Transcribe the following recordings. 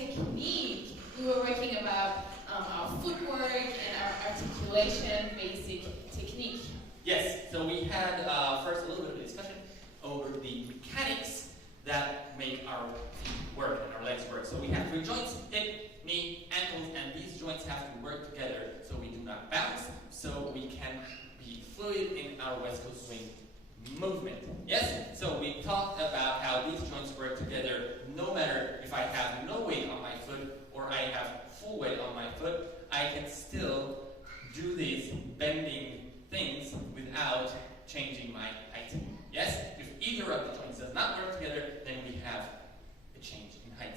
technique, we were working about our footwork and our articulation basic technique. Yes, so we had first a little bit of a discussion over the mechanics that make our feet work and our legs work. So we have 3 joints, hip, knee, ankles, and these joints have to work together so we do not bounce, so we can be fluid in our West Coast swing movement. Yes? So we talked about how these joints work together no matter if I have no weight on my foot or I have full weight on my foot, I can still do these bending things without changing my height. Yes? If either of the joints does not work together, then we have a change in height.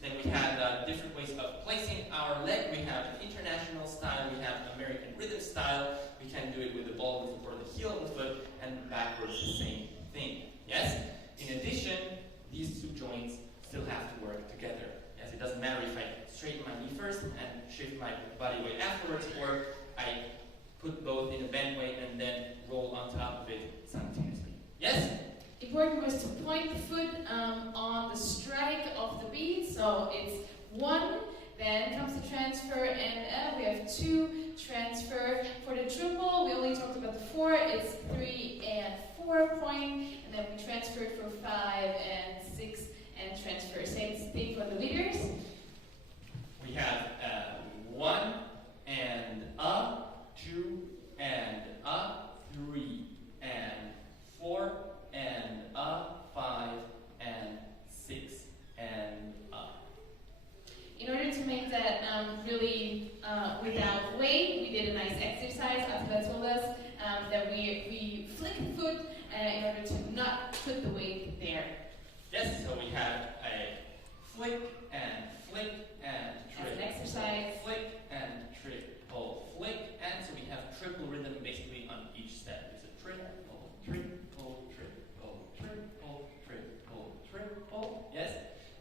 Then we have different ways of placing our leg. We have an international style, we have an American rhythm style. We can do it with the ball of the foot or the heel of the foot, and backwards the same thing. Yes? In addition, these 2 joints still have to work together. Yes, it doesn't matter if I straighten my knee first and shift my body weight afterwards, or I put both in a bend weight and then roll on top of it simultaneously. Yes? Important was to point the foot on the strike of the beat, so it's 1, then comes the transfer, and we have 2 transfer. For the triple, we only talked about the 4, it's 3 and 4 point, and then we transfer for 5 and 6 and transfer. Same thing for the leaders. We have 1 and up, 2 and up, 3 and 4 and up, 5 and 6 and up. In order to make that really without weight, we did a nice exercise. Attila told us that we flick the foot in order to not put the weight there. Yes, so we have a flick and trick. As an exercise. Flick and triple, flick, and so we have triple rhythm basically on each step. It's a triple, triple, triple, triple, triple, triple. Yes?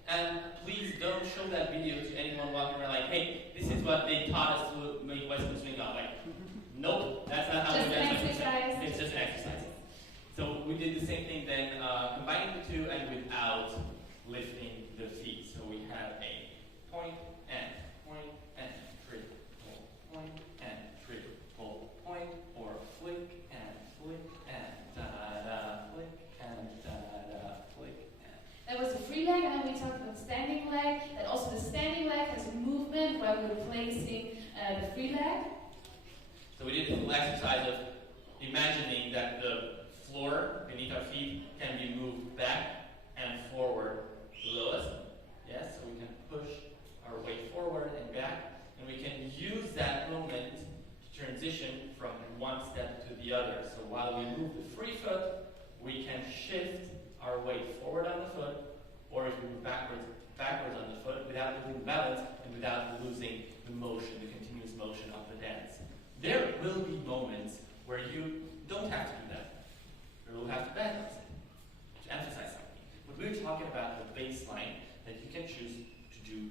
And please don't show that video to anyone walking around like, hey, this is what they taught us to make West Coast swing out. Like, nope, that's not how we do exercise. It's just an exercise. So we did the same thing then, combining the 2 and without lifting the feet. So we have a point and triple, point and triple, point, or flick and da-da, flick and da-da, flick and. That was the free leg, and then we talked about standing leg. And also the standing leg has a movement while we're placing the free leg. So we did a little exercise of imagining that the floor beneath our feet can be moved back and forward below us. Yes, so we can push our weight forward and back, and we can use that moment to transition from one step to the other. So while we move the free foot, we can shift our weight forward on the foot, or if we move backwards on the foot without losing the balance and without losing the motion, the continuous motion of the dance. There will be moments where you don't have to do that. You will have to balance it, to emphasize something. But we're talking about the baseline that you can choose to do